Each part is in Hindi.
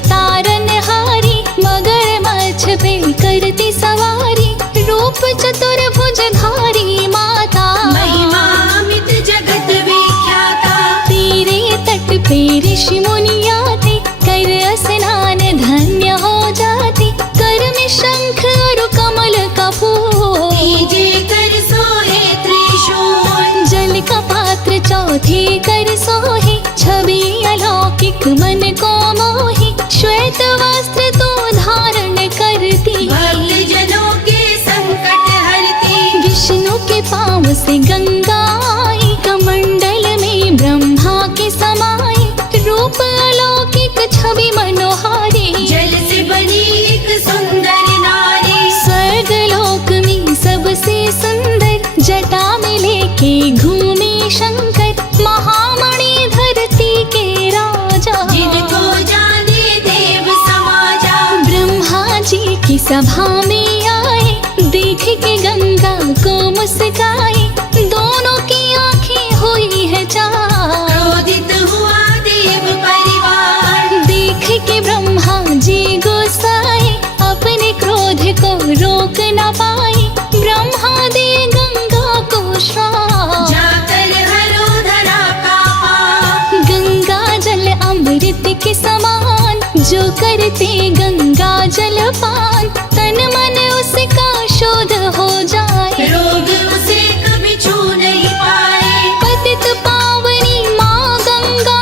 तारनहारी, मगरमच्छ पे करती सवारी, रूप चतुर्भुजधारी माता, महिमा अमित जगत विख्याता। तेरे तट पे ऋषि मुनि आते, कर स्नान धन्य हो जाते, कर में शंख और कमल का फूल, तीजे कर सोहे त्रिशूल, जल का पात्र चौथे कर सोहे, छवि अलौकिक मन को मोहे, श्वेत वस्त्र तो धारण करती, भक्त जनों के संकट हरती। विष्णु के पाँव से गंगा आई, कमंडल में ब्रह्मा के समाये, रूप अलौकिक छवि मनोहारी, जल से बनी एक सुंदर नारी, स्वर्ग लोक में सबसे सुंदर, जटा में लेके घूमे शंकर, महामणि धरती के राजा, जिनको जाने देव समाजा। ब्रह्मा जी की सभा में आए, देख के गंगा को मुस्काए, दोनों की आंखें हुई है चार, क्रोधित हुआ देव परिवार, देख के ब्रह्मा जी गुस्साए, अपने क्रोध को रोक न पाए, ब्रह्मा दे गंगा को श्राप, जाकर हरो धरा का पाप। गंगा जल अमृत के समान, जो करते गंगा जल पान, तन मन उसका शोध हो जाए, रोग उसे कभी छू नहीं पाए। पतित पावनी माँ गंगा,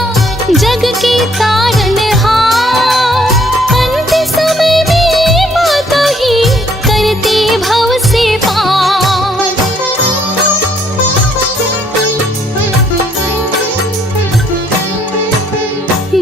जग की तारनहार, अंत समय में माता ही करती भव से पार।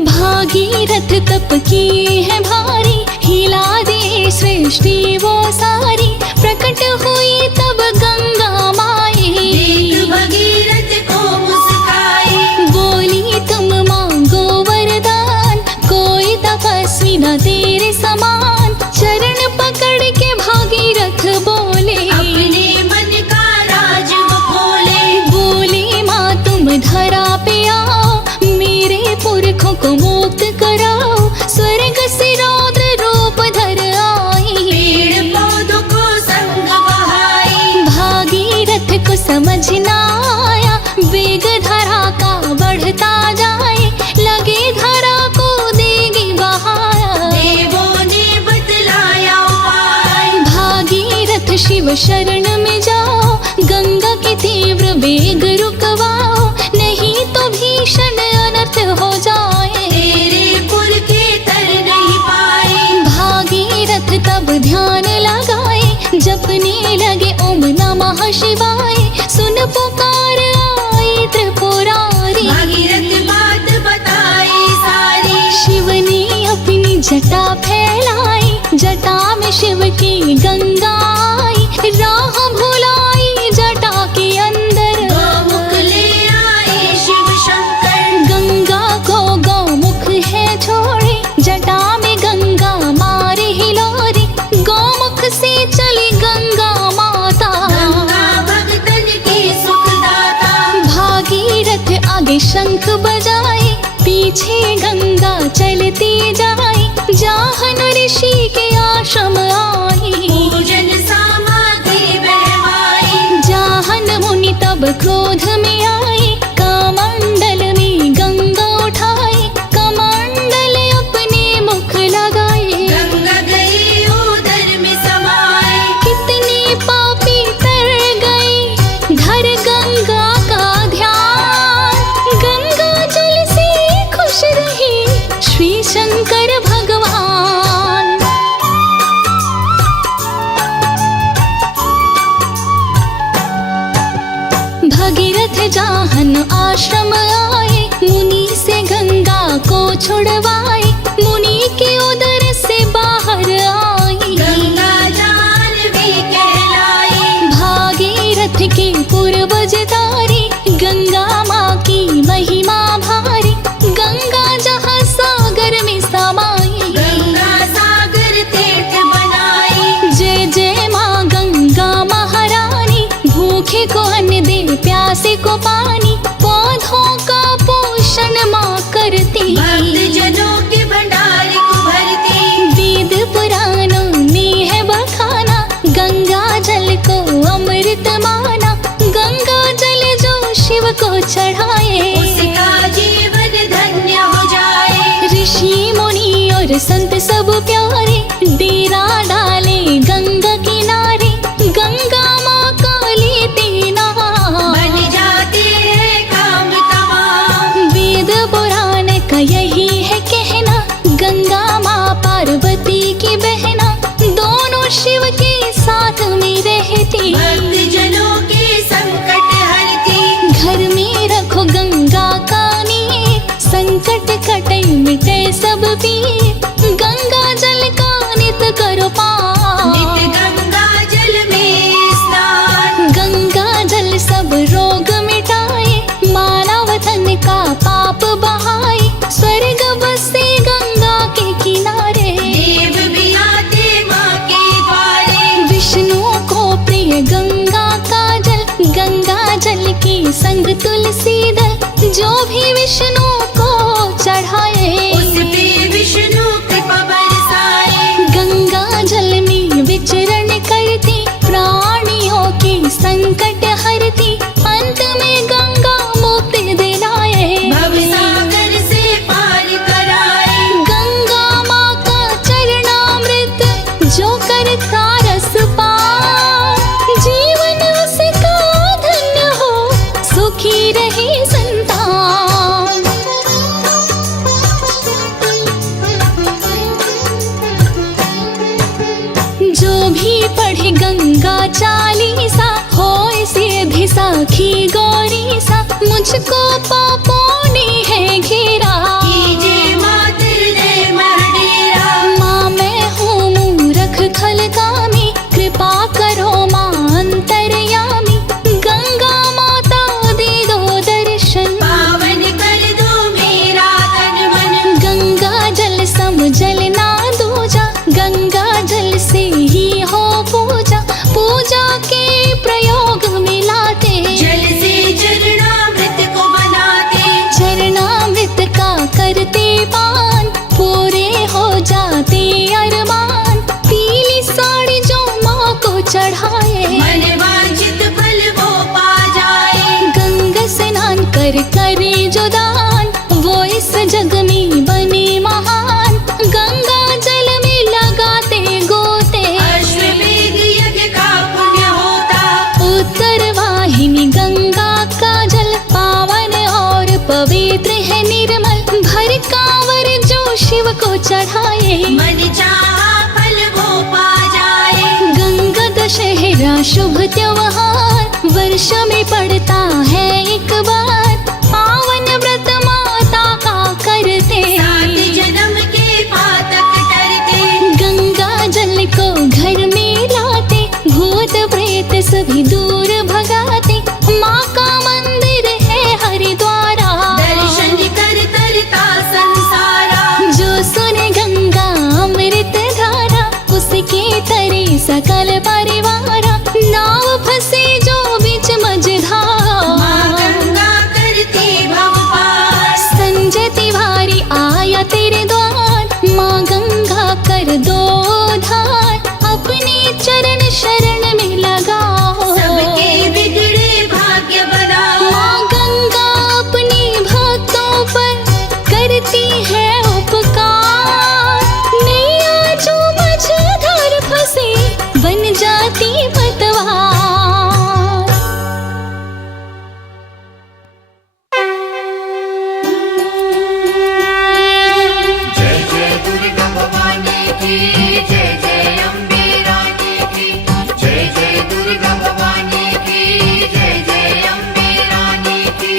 भागीरथ तप किए है भारी, हिला दे सृष्टि वो सारी, प्रकट हुई तब गंगा माई, देख भगीरथ को मुस्काई, बोली तुम मांगो वरदान, कोई तपस्वी न तेरे समान, चरण पकड़ के भागीरथ बोले, अपने मन का राज वो खोले। बोले माँ तुम धरा पे आओ, मेरे पुरखों को मुक्त कराओ, स्वर्ग से रौद्र रूप धर आई, पेड़ पौधों को संग बहाई, भागीरथ को समझ न आया, वेग धरा का बढ़ता जाए, लगे धरा को देगी बहाया, देवों ने बतलाया उपाय। भागीरथ शिव शरण में जाओ, गंगा के तीव्र वेग रुकवाओ, नहीं तो भीषण अनर्थ हो जाए, तेरे पुर के तर नहीं पाए। भागीरथ तब ध्यान लगाए, जपने लगे ओम नमः शिवाय, सुन पुकार आई त्रिपुरारी, भगीरथ बात बताई सारी, शिव ने अपनी जटा फैलाई, जटा में शिव की गंगा आई, राह भुलाई जटा के अंदर, गौमुख ले आए शिव शंकर, गंगा को गौमुख है छोड़े, जटा में गंगा मारे हिलोरी, गौमुख से चली गंगा माता, गंगा भक्तन की सुखदाता। भागीरथ आगे शंख बजाए, पीछे गंगा चलती जाए, जाहन ऋषि के आश्रम आई, पूजन सामग्री बहवाई, जाहन मुनि तब क्रोध में आए, कमंडल में गंगा उठाए, कमंडल अपने मुख लगाए, गंगा गई उदर में समाए, कितने पापी तर गए, धर गंगा का ध्यान, गंगा जल से खुश रहे श्री शंकर भगवान। भगीरथ जाहन आश्रम आए, मुनि से गंगा को छुड़वाए, मुनि के उदर से बाहर आई, गंगा जानवी कहलाई, भागीरथ के पूर्वज तारे, गंगा माँ की महिमा भारी, गंगा जहाँ सागर में समाई, गंगा सागर तीर्थ बनाई, जय जय माँ गंगा महारानी, भूखे को अन्न दे प्यासे को पानी, पौधों का पोषण माँ करती, भक्त जनों के को चढ़ाए, उसका जीवन धन्य हो जाए। ऋषि मुनि और संत सब प्यारे डेरा डाले गंगा किनारे, गंगा माँ का लेते नाम, बन जाते हैं काम तमाम। वेद पुराण का यही है कहना, गंगा माँ पार्वती की बहना, दोनों शिव के साथ में रहती, भक्त जनों के संकट हरती। घर में रखो गंगा का नीर, संकट कटे मिटे सब पीर, गंगा जल का नित करो पान, नित गंगा जल में स्नान। गंगा जल सब रोग मिटाए, मानव तन का पाप बहाए, स्वर्ग बसे गंगा के किनारे, देव भी आते माँ के द्वारे। विष्णु को प्रिय गंगा का जल, गंगा जल की संग तुलसी दल, जो भी विष्णु को चढ़ाए, उस पे विष्णु कृपा बरसाए। गंगा जल में विचरण करती, प्राणियों की संकट हरती, अंत में गंगा मुक्ति दिलाए, भवसागर से पार कराए। गंगा माँ का चरणामृत जो करता रस पान, जीवन उसका धन्य हो, सुखी रहे संतान। जो भी पढ़े गंगा चालीसा, होए सिद्धि साखी गौरी सा, मुझको पापों ने है घेरा, कीजिए मातृदय महडेरा। माँ मैं हूँ मूरख खलगामी, कृपा करो माँ अंतर्यामी, गंगा माता दे दो दर्शन, पावन कर दो मेरा तन मन। गंगा जल सम जल ना दूजा, गंगा जल से ही हो पूजा, पूजा के प्रयोग में लाते, जल से चरणामृत को बनाते। चरणामृत का करते पान, पूरे हो जाते अरमान, पीली साड़ी जो माँ को चढ़ाए, मन वांछित फल वो पा जाए। गंगा स्नान कर करे जो दान, वो इस जग में बने महान, गंगा जल में लगाते गोते, अश्वमेध यज्ञ का पुण्य होता। उत्तर वाहिनी गंगा का जल, पावन और पवित्र है निर्मल, भर कांवर जो शिव को चढ़ाए, मन चाहा फल वो पा जाए। गंगा दशहरा शुभ त्योहार, वर्ष में पड़ता है एक बार, पावन व्रत माता का करते, 7 जन्म के पातक टरते। गंगा जल को घर में लाते, भूत प्रेत सभी दूर भगाते, माँ का मंदिर है हरिद्वारा, दर्शन कर तरता संसारा। जो सुने गंगा अमृत धारा, उसके तरे सकल परिवारा, नाव फंसे जो बीच मझधार, माँ गंगा करती भव पार। संजय तिवारी आया तेरे द्वार, माँ गंगा कर दो उद्धार, अपने चरण शरण में लगाओ, सबके बिगड़े भाग्य बनाओ। माँ गंगा अपने भक्तों पर करती है उपकार, नैया जो मझधार फंसे बन जाती पतवार। जय जय दुर्गा भवानी की, जय जय अम्बे रानी की। जय जय दुर्गा भवानी की, जय जय अम्बे रानी की।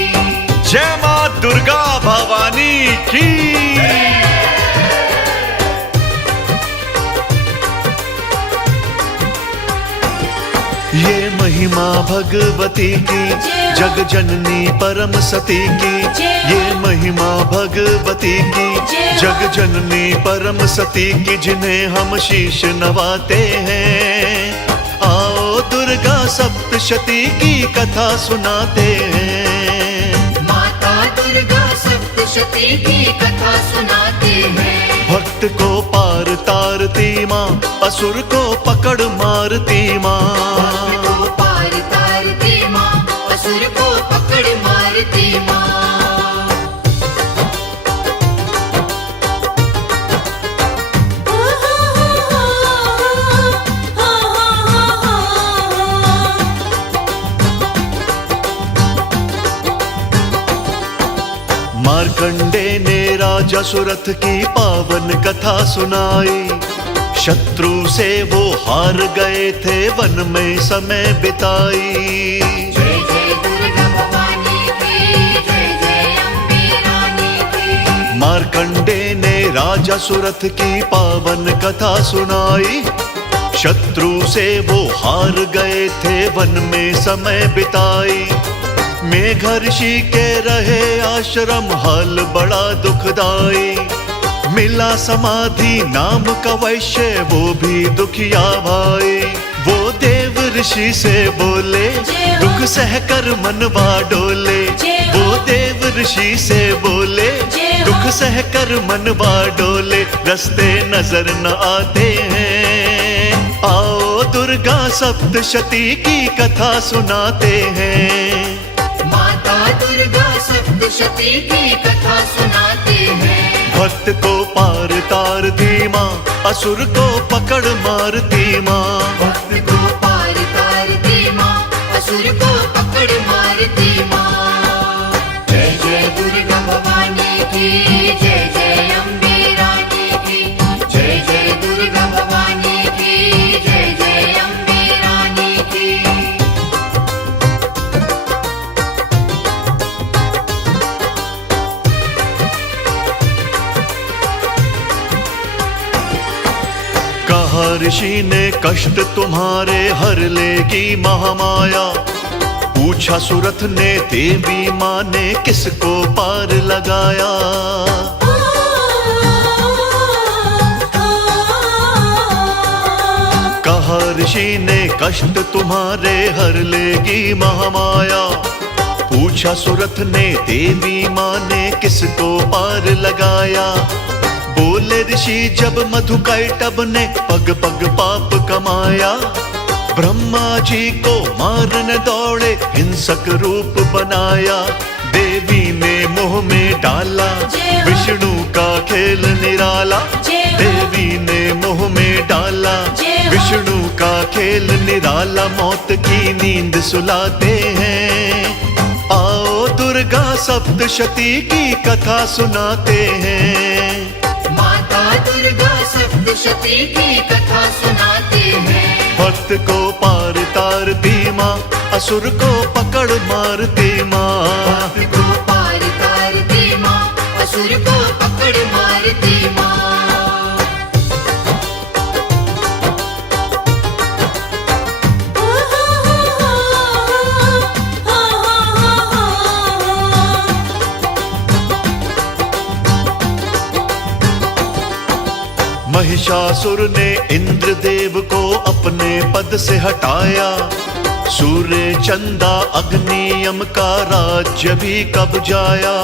जय माँ दुर्गा भवानी की। ये महिमा भगवती की, जग जननी परम सती की, ये महिमा भगवती की, जग जननी परम सती की, जिन्हें हम शीश नवाते हैं। आओ दुर्गा सप्तशती की कथा सुनाते हैं, माता दुर्गा सप्तशती की कथा सुनाते हैं। भक्त को पार तारती माँ, असुर को पकड़ मारती माँ। को पार तारती माँ, असुर को पकड़ मार मारती माँ। मार्कंडे ने राजा सुरथ की पावन कथा सुनाई। शत्रु से वो हार गए थे, वन में समय बिताई। जय जय दुर्गा भवानी की, जय जय अम्बे रानी की। मार्कंडे ने राजा सुरथ की पावन कथा सुनाई। शत्रु से वो हार गए थे, वन में समय बिताई। मेघर्षि के रहे आश्रम, हाल बड़ा दुखदाई। मिला समाधि नाम का वैश्य, वो भी दुखिया भाई। वो देव ऋषि से बोले, दुख सहकर मनवा डोले। वो देव ऋषि से बोले, दुख सहकर मनवा डोले। रास्ते नजर न आते हैं, आओ दुर्गा सप्तशती की कथा सुनाते हैं। माता दुर्गा सप्तशती की कथा सुनाते हैं। भक्त को पार तारती माँ, असुर को पकड़ मारती माँ। भक्त को पार तारती माँ, असुर को पकड़ मारती माँ। जय जय दुर्गा भवानी की, जय जय अम्बे रानी की। जय जय दुर्गा भवानी की, जय जय अम्बे रानी की। कहा ऋषि ने कष्ट तुम्हारे हर लेगी महामाया। पूछा सुरथ ने देवी माँ ने किसको पार लगाया। कहा ऋषि ने कष्ट तुम्हारे हर लेगी महामाया। पूछा सुरथ ने देवी माँ ने किसको पार लगाया। बोले ऋषि जब मधुकैटभ ने पग पग पाप कमाया। ब्रह्मा जी को मारने दौड़े, हिंसक रूप बनाया। देवी ने मुंह में डाला, विष्णु का खेल निराला। देवी ने मुंह में डाला, विष्णु का खेल निराला। मौत की नींद सुलाते हैं, आओ दुर्गा सप्तशती की कथा सुनाते हैं। माता दुर्गा सप्तशती की कथा सुनाते हैं। भक्त को पार तारती माँ, असुर को पकड़ मारती माँ। भक्त को पार तारती माँ, असुर को पकड़ मारती माँ। महिषासुर ने इंद्रदेव को अपने पद से हटाया। सूर्य चंदा अग्नि यम का राज्य भी कब जाया।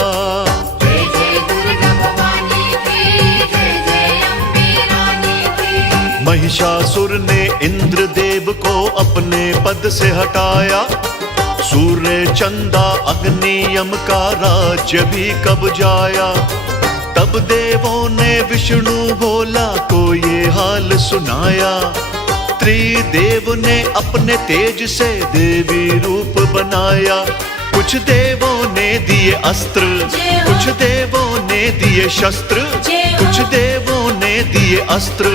जय जय दुर्गा भवानी की, जय जय अम्बे रानी की। महिषासुर ने इंद्रदेव को अपने पद से हटाया। सूर्य चंदा अग्नि यम का राज्य भी कब जाया। तब देवों ने विष्णु भोला को ये हाल सुनाया। त्रिदेव ने अपने तेज से देवी रूप बनाया। कुछ देवों ने दिए अस्त्र, कुछ देवों ने दिए शस्त्र। कुछ देवों ने दिए अस्त्र,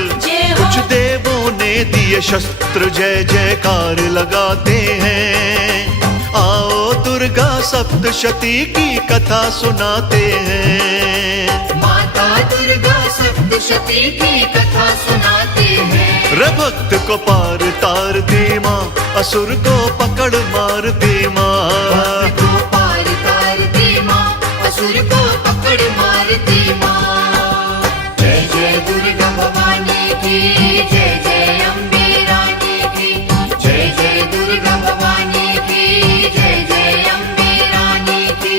कुछ देवों ने दिए शस्त्र। जय जयकार लगाते हैं, आओ दुर्गा सप्तशती की कथा सुनाते हैं। माता दुर्गा सप्तशती की कथा सुनाते हैं। भक्त को पार तारती माँ, असुर को पकड़ मारती माँ। भक्त को पार तारती माँ, असुर को पकड़ मारती माँ। जय जय दुर्गा भवानी की, जय जय अम्बे रानी की। जय जय दुर्गा भवानी की, जय जय अम्बे रानी की।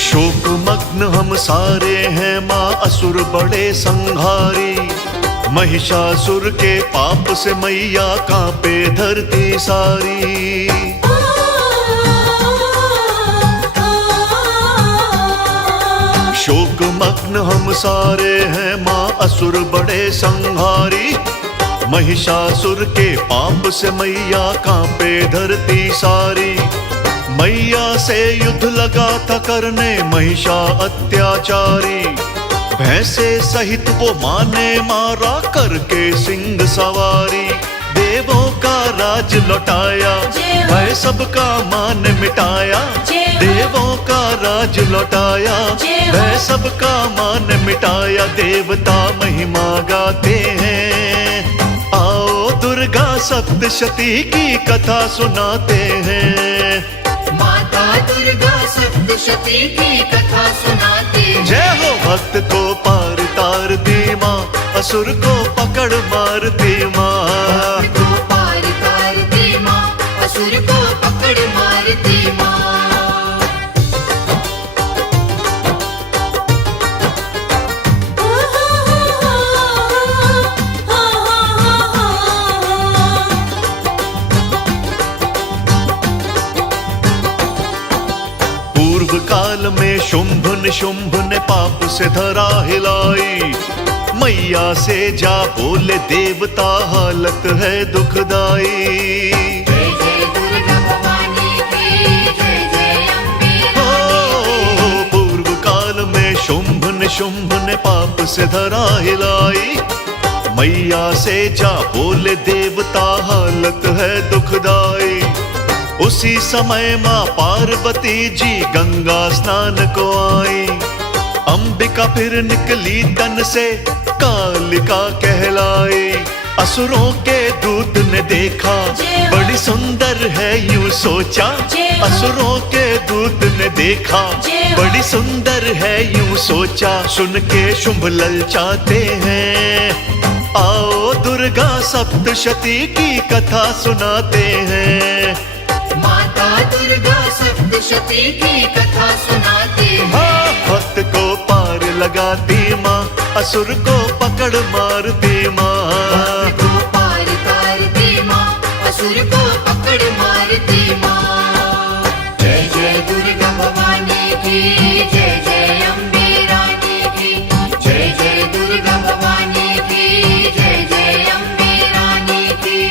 शोक मग्न हम सारे हैं माँ असुर बड़े संहारी। महिषासुर के पाप से मैया कांपे धरती सारी। शोक मग्न हम सारे हैं माँ असुर बड़े संहारी। महिषासुर के पाप से मैया कांपे धरती सारी। मैया से युद्ध लगा था करने महिषा अत्याचारी। भैंसे सहित वो माँ ने मारा करके सिंह सवारी। देवों का राज लौटाया भय सबका माँ ने मिटाया। देवों का राज लौटाया भय सबका माँ ने मिटाया। देवता महिमा गाते हैं, आओ दुर्गा सप्तशती की कथा सुनाते हैं। माता दुर्गा सप्तशती की कथा सुनाते हैं। जय हो भक्त को पार तारती माँ, असुर को पकड़ मारती माँ। भक्त को पार तारती माँ, असुर को पकड़ मारती माँ। पूर्व काल में शुंभ निशुंभ ने पाप से धरा हिलाई। मैया से जा बोले देवता हालत है दुखदाई। जय जय दुर्गा भवानी की, जय जय अम्बे रानी की। पूर्व काल में शुंभ निशुंभ ने पाप से धरा हिलाई। मैया से जा बोले देवता हालत है दुखदाई। उसी समय माँ पार्वती जी गंगा स्नान को आई। अंबिका फिर निकली तन से कालिका कहलाई। असुरों के दूत ने देखा बड़ी सुंदर है यूं सोचा। असुरों के दूत ने देखा बड़ी सुंदर है यूं सोचा। सुन के शुंभ ललचाते हैं, आओ दुर्गा सप्तशती की कथा सुनाते हैं। माता दुर्गा सप्तशती की कथा सुनाते हैं। भक्त को पार लगाती माँ, असुर को पकड़ मारती माँ। भक्त को पार तारती माँ, असुर को पकड़ मारती माँ। जय जय दुर्गा भवानी की, जय जय अम्बे रानी की। जय जय दुर्गा भवानी की, जय जय अम्बे रानी की।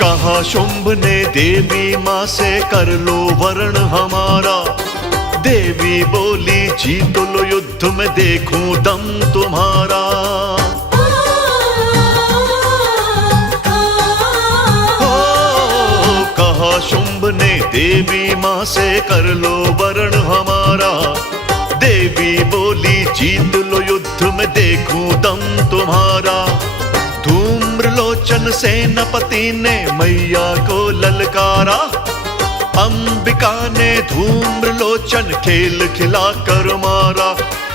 कहा शुंभ ने देवी माँ से कर लो वरण हमारा। देवी बोली जीत लो युद्ध में देखूं दम तुम्हारा। कहा शुंभ ने देवी माँ से कर लो वरण हमारा। देवी बोली जीत लो युद्ध में देखूं दम तुम्हारा। धूम्रलोचन सेनापति ने मैया को ललकारा। अंबिका ने धूम्रलोचन खेल खिला कर मारा।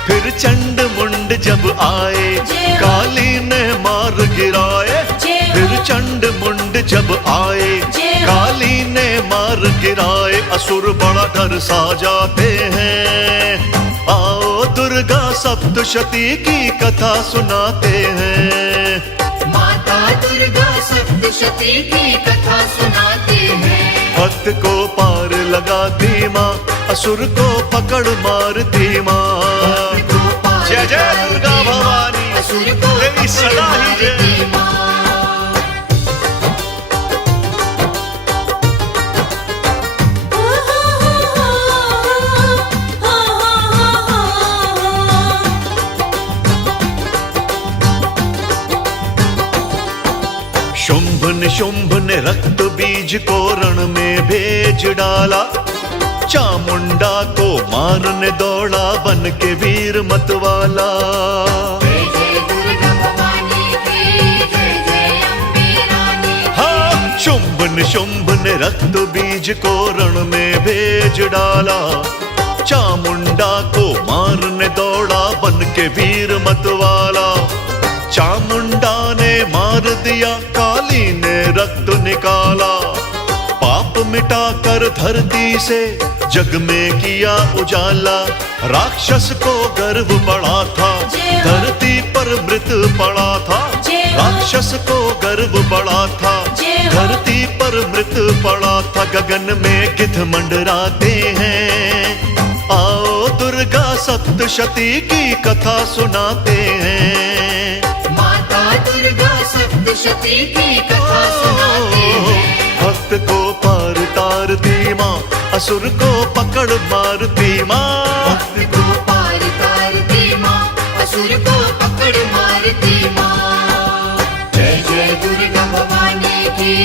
फिर चंड मुंड जब आए काली ने मार गिराए। फिर चंड मुंड जब आए काली ने मार गिराए। असुर बड़ा डर सा जाते हैं, आओ दुर्गा सप्तशती की कथा सुनाते हैं। माता दुर्गा सप्तशती की कथा सुनाते हैं। भक्त को पार लगाती माँ, असुर को पकड़ मारती माँ। भक्त को पार जय जय दुर्गा तारती माँ, भवानी, असुर को तेरी पकड़ सदा ही जय। मारती माँ। शुंभ निशुंभ ने रक्त बीज को रण में भेज डाला। चामुंडा को मारने दौड़ा बन के वीर मतवाला। जय जय दुर्गा भवानी की, जय जय अम्बे रानी की। हाँ, शुंभ निशुंभ ने रक्त बीज को रण में भेज डाला। चामुंडा को मारने दौड़ा बन के वीर मतवाला। चामुंडा दिया, काली ने रक्त निकाला। पाप मिटाकर धरती से जग में किया उजाला। राक्षस को गर्व बड़ा था, धरती पर मृत पड़ा था। राक्षस को गर्व बड़ा था, धरती पर मृत पड़ा था। गगन में गिद्ध मंडराते हैं, आओ दुर्गा सप्तशती की कथा सुनाते हैं। माता दुर्गा सप्तशती की कथा सुनाते हैं। भक्त को पार तारती माँ, असुर को पकड़ मारती माँ। भक्त को पार तारती माँ, असुर को पकड़ मारती माँ। जय जय दुर्गा भवानी की,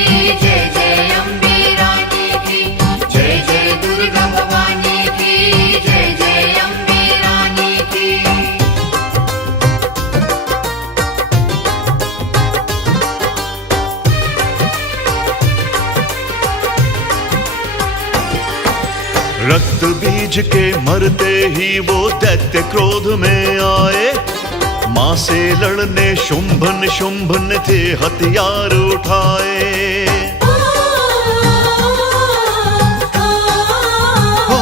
जय जय अम्बे रानी की। जय जय दुर्गा भवानी की, जय जय अम्बे रानी की। रक्त बीज के मरते ही वो दैत्य क्रोध में आए। माँ से लड़ने शुंभ निशुंभ थे हथियार उठाए। हो,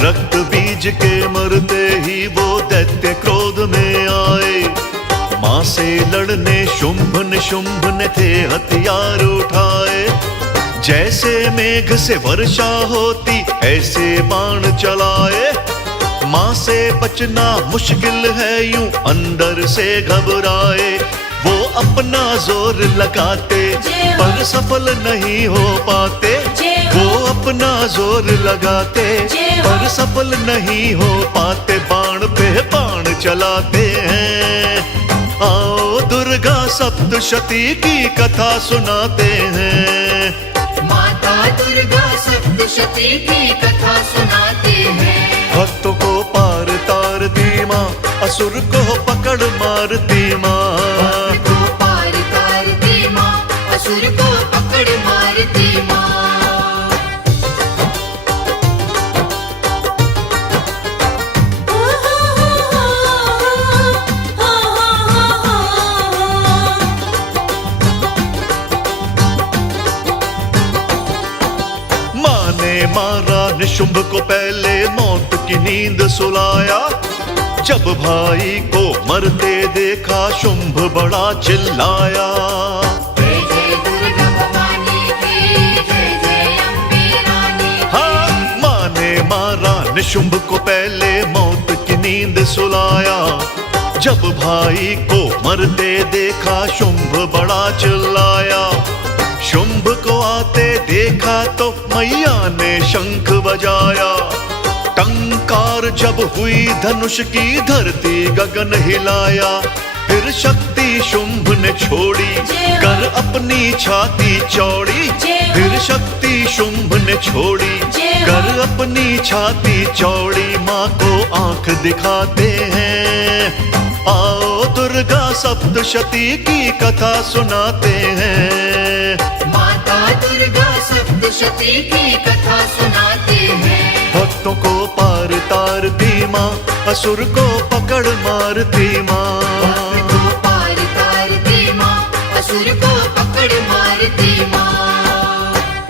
रक्त बीज के मरते ही वो दैत्य क्रोध में आए। माँ से लड़ने शुंभ निशुंभ थे हथियार उठाए। जैसे मेघ से वर्षा होती ऐसे बाण चलाए। माँ से बचना मुश्किल है यूं अंदर से घबराए। वो अपना जोर लगाते पर सफल नहीं हो पाते। वो अपना जोर लगाते पर सफल नहीं हो पाते। बाण पे बाण चलाते हैं, आओ दुर्गा सप्तशती की कथा सुनाते हैं। माता दुर्गा सप्तशती की कथा सुनाते हैं। भक्तों को पार तारती माँ, असुर को पकड़ मारती माँ। भक्त को पार तारती माँ, असुर को पकड़ मारती माँ। मारा निशुंभ को पहले मौत की नींद सुलाया। जब भाई को मरते देखा शुंभ बड़ा चिल्लाया। जय जय दुर्गा भवानी की, जय जय अम्बे रानी की। हाँ, माँ ने मारा निशुंभ को पहले मौत की नींद सुलाया। जब भाई को मरते देखा शुंभ बड़ा चिल्लाया। शुंभ को आते देखा तो मैया ने शंख बजाया। टंकार जब हुई धनुष की धरती गगन हिलाया। फिर शक्ति शुंभ ने छोड़ी कर अपनी छाती चौड़ी। फिर शक्ति शुंभ ने छोड़ी कर अपनी छाती चौड़ी। माँ को आंख दिखाते हैं, आओ दुर्गा सप्तशती की कथा सुनाते हैं। माता दुर्गा सप्तशती की कथा सुनाते हैं। भक्तों को पार तारती माँ, असुर को पकड़ मारती माँ। भक्त को पार तारती माँ, असुर को पकड़ मारती माँ।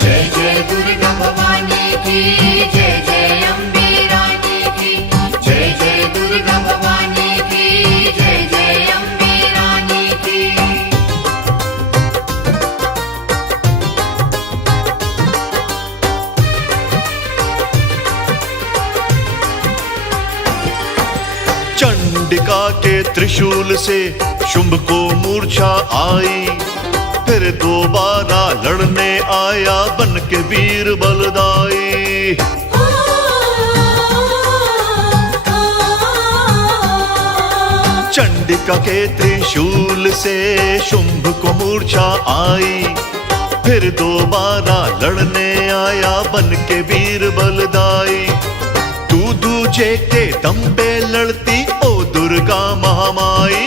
जय जय दुर्गा भवानी की, जय जय अम्बे रानी की। जय जय दुर्गा भवानी की, जय जय अम्बे रानी की। चंडिका के त्रिशूल से शुंभ को मूर्छा आई। फिर दोबारा लड़ने आया बन के वीर बलदाई। चंडिका के त्रिशूल से शुंभ को मूर्छा आई। फिर दोबारा लड़ने आया बन के वीर बलदाई। तू दूजे के दम पे लड़ती ओ दुर्गा महामाई।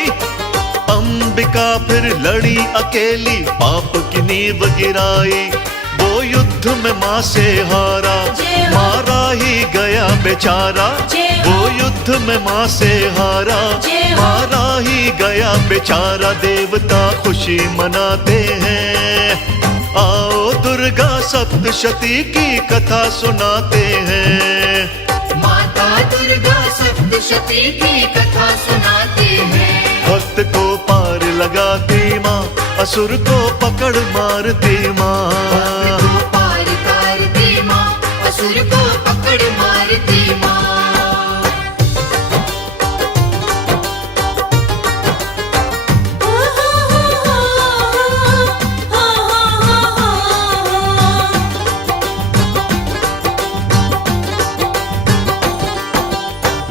अंबिका फिर लड़ी अकेली पाप की नींव गिराई। वो युद्ध में माँ से हारा, मारा ही गया गया बेचारा, वो युद्ध में माँ से हारा, मारा ही गया बेचारा, देवता खुशी मनाते हैं। आओ दुर्गा सप्तशती की कथा सुनाते हैं। माता दुर्गा सप्तशती की कथा सुनाते हैं। भक्त को पार लगाती माँ, असुर को पकड़ मारती माँ। भक्त को पार तारती माँ, असुर को पकड़ मारती माँ।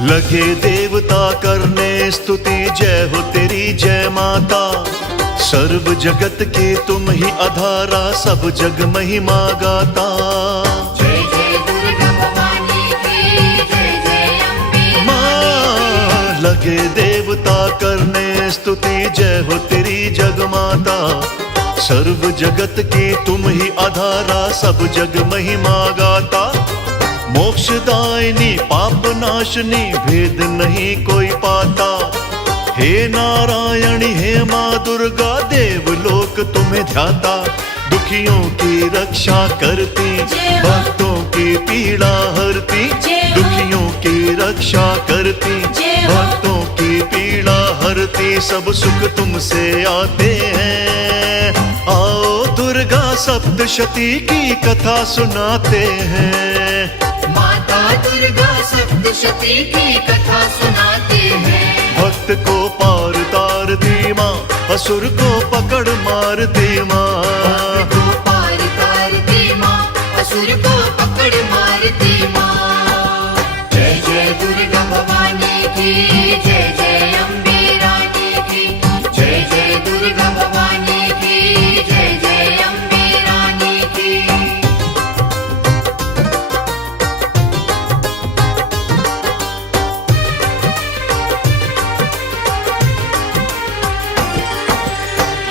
लगे देवता करने स्तुति, जय हो तेरी जय माता। सर्व जगत की तुम ही आधारा, सब जग महिमा गाता। जय जय दुर्गा भवानी की, जय जय अम्बे माँ लगे देवता करने स्तुति, जय हो तेरी जग माता। सर्व जगत की तुम ही आधारा, सब जग महिमा गाता। मोक्षदायिनी पाप नाशनी, भेद नहीं कोई पाता। हे नारायणी हे माँ दुर्गा, देवलोक तुम्हें ध्याता। दुखियों की रक्षा करती, भक्तों की पीड़ा हरती। दुखियों की रक्षा करती, भक्तों की पीड़ा हरती। सब सुख तुमसे आते हैं। आओ दुर्गा सप्तशती की कथा सुनाते हैं। माता दुर्गा सप्तशती की कथा सुनाते हैं। भक्त को पार तारती माँ, असुर को पकड़ मारती माँ। भक्त को पार तारती माँ, असुर को पकड़ मारती माँ। जय जय दुर्गा भवानी की, जय जय अम्बे रानी की। जय जय दुर्गा भवानी की, जय जय अम्बे रानी की।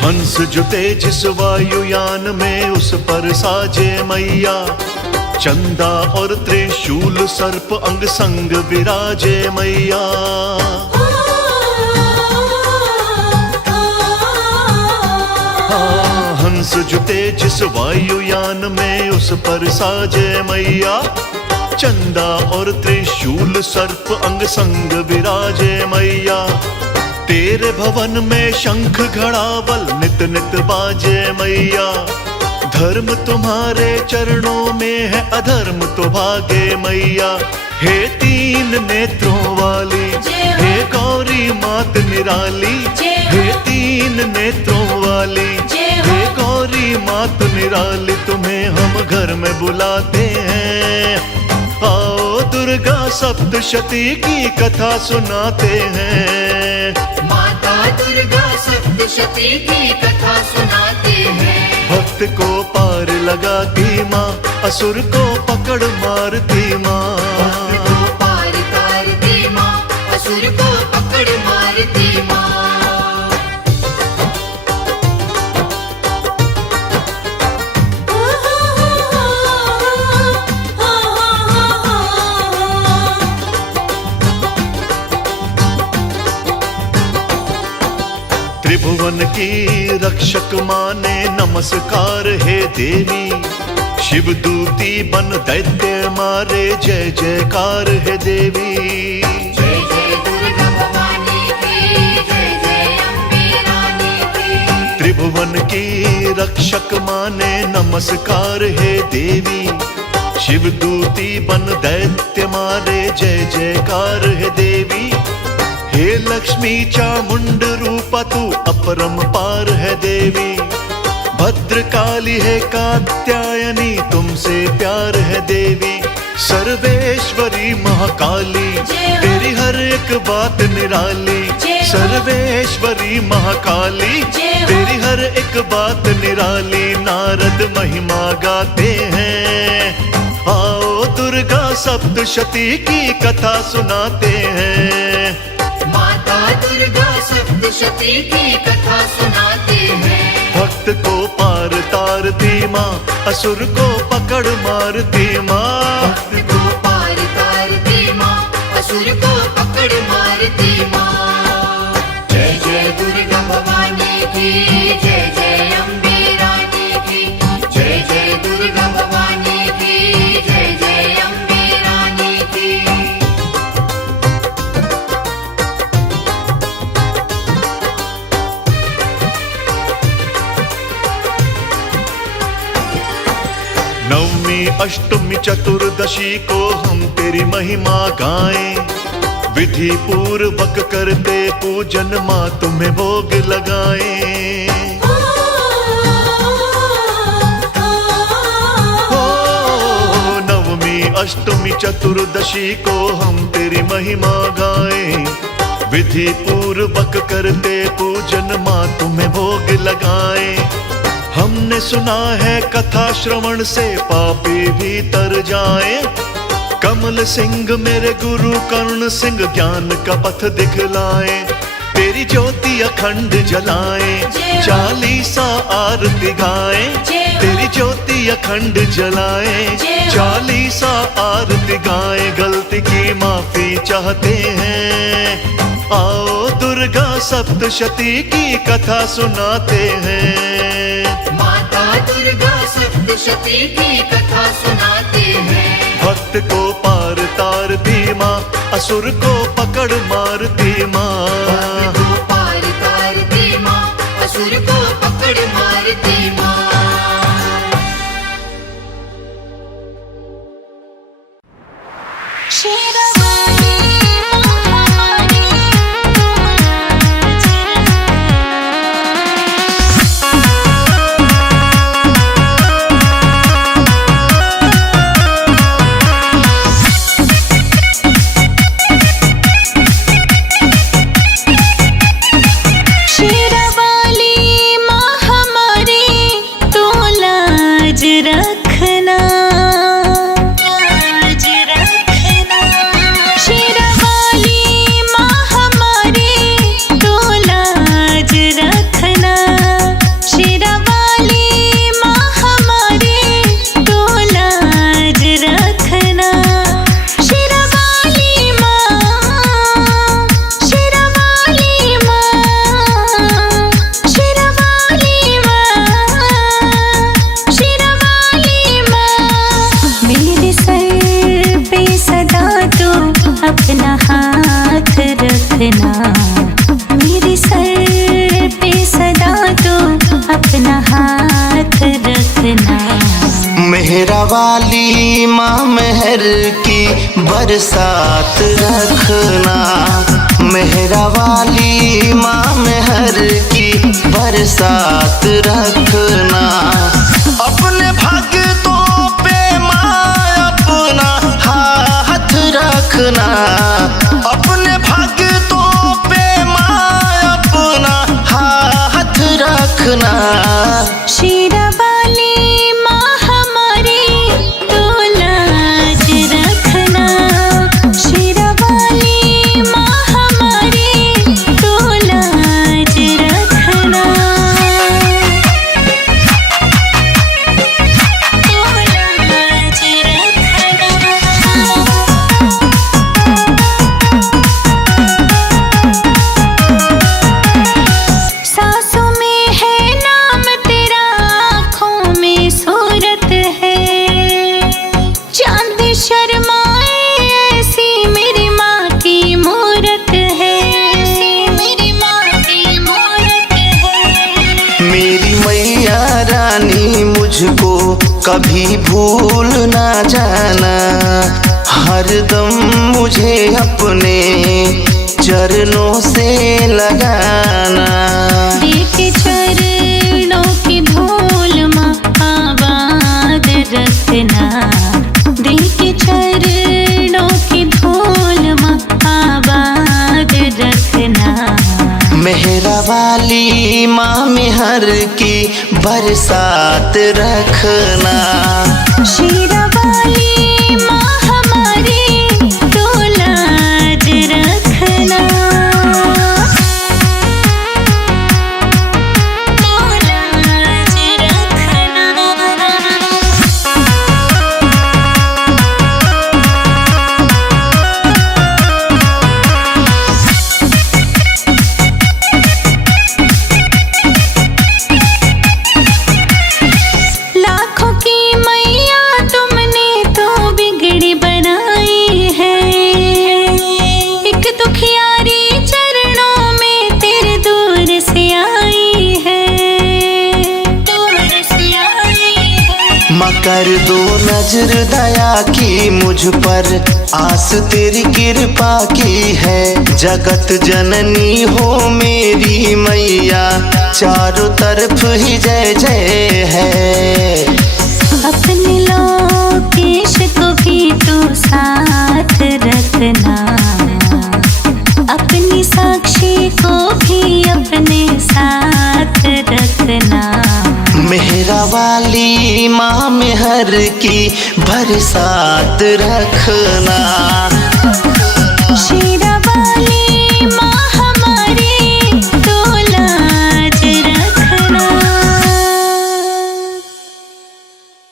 हंस जुटे जिस वायुयान में, उस पर साजे मैया। चंदा और त्रिशूल सर्प अंग संग विराजे मैया। हाँ, हंस जुटे जिस वायुयान में, उस पर साजे मैया। चंदा और त्रिशूल सर्प अंग संग विराजे मैया। तेरे भवन में शंख घड़ावल नित नित बाजे मैया। धर्म तुम्हारे चरणों में है, अधर्म तो भागे मैया। हे तीन नेत्रों वाली, हे गौरी मात निराली। हे तीन नेत्रों वाली, हे गौरी मात निराली। तुम्हें हम घर में बुलाते हैं। आओ दुर्गा सप्तशती की कथा सुनाते हैं। माता दुर्गा सप्तशती की कथा सुनाते हैं। भक्त को पार लगाती माँ, असुर को पकड़ मारती माँ। भक्त को पार तारती माँ, असुर को पकड़ मारती माँ। त्रिभुवन की रक्षक माने नमस्कार हे देवी। शिव दूती बन दैत्य मारे, जय जयकार है देवी। जय जय दुर्गा भवानी की, जय जय अम्बे रानी की। त्रिभुवन की रक्षक माने नमस्कार हे देवी। शिव दूती बन दैत्य मारे, जय जयकार है देवी। हे लक्ष्मी चामुंड रूपा तू अपरंपार है देवी। भद्रकाली है कात्यायनी, तुमसे प्यार है देवी। सर्वेश्वरी महाकाली, तेरी हर एक बात निराली। सर्वेश्वरी महाकाली, तेरी हर एक बात निराली। नारद महिमा गाते हैं। आओ दुर्गा सप्तशती की कथा सुनाते हैं। माता दुर्गा सप्तशती की कथा सुनाते हैं। भक्त को पार तारती माँ, असुर को पकड़ मारती माँ। भक्त को पार तार अष्टमी चतुर्दशी को हम तेरी महिमा गाएं, विधि पूर्वक करते पूजन माँ तुम्हें भोग लगाएं। नवमी अष्टमी चतुर्दशी को हम तेरी महिमा गाएं, विधि पूर्वक करते पूजन माँ तुम्हें भोग लगाएं। हमने सुना है कथा श्रवण से पापी भी तर जाए, कमल सिंह मेरे गुरु करुण सिंह ज्ञान का पथ दिखलाए, तेरी ज्योति अखंड जलाए, चालीसा आरती गाए, तेरी ज्योति अखंड जलाए, चालीसा आरती गाए। गलती की माफी चाहते हैं, आओ दुर्गा सप्तशती की कथा सुनाते हैं। माता दुर्गा सप्तशती की कथा सुनाते हैं। भक्त को पार तारती माँ, असुर को पकड़ मारती माँ, भक्त को पार तारती माँ, असुर को पकड़ मारती माँ। मेरे सर पे सदा तो अपना हाथ रखना। मेहरा वाली माँ मेहर की बरसात रखना, मेहरा वाली माँ मेहर की बरसात रखना। अपने भक्तों पे माँ अपना हाथ रखना, अपने भक्तों पे माँ अपना हाथ रखना। शेरा वाली माँ हमारी तो लाज रखना, शेरा वाली माँ हमारी तो लाज रखना, तो लाज रखना। सांसों में है नाम तेरा, आँखों में सूरत है, चांद शर्माए ऐसी मेरी माँ की मूरत है, ऐसी मेरी माँ की मूरत है। मेरी मैया रानी मुझको कभी भूल ना जाना, हरदम मुझे अपने चरणों से लगाना। देख चरणों की धूल माँ आबाद रखना, देख चरणों की धूल माँ आबाद रखना। मेहरा वाली माँ मेहर की बरसात रखना। शेरा वाली माँ हमारी तो लाज रखना, तो लाज रखना। लाखों की मैया तुमने तो कर दो नजर दया की मुझ पर, आस तेरी कृपा की है। जगत जननी हो मेरी मैया, चारों तरफ ही जय जय है। अपने लोकेश को भी तू साथ रखना, अपनी साक्षी को भी अपने साथ रखना। मेहरा वाली माँ मेहर की बरसात रखना।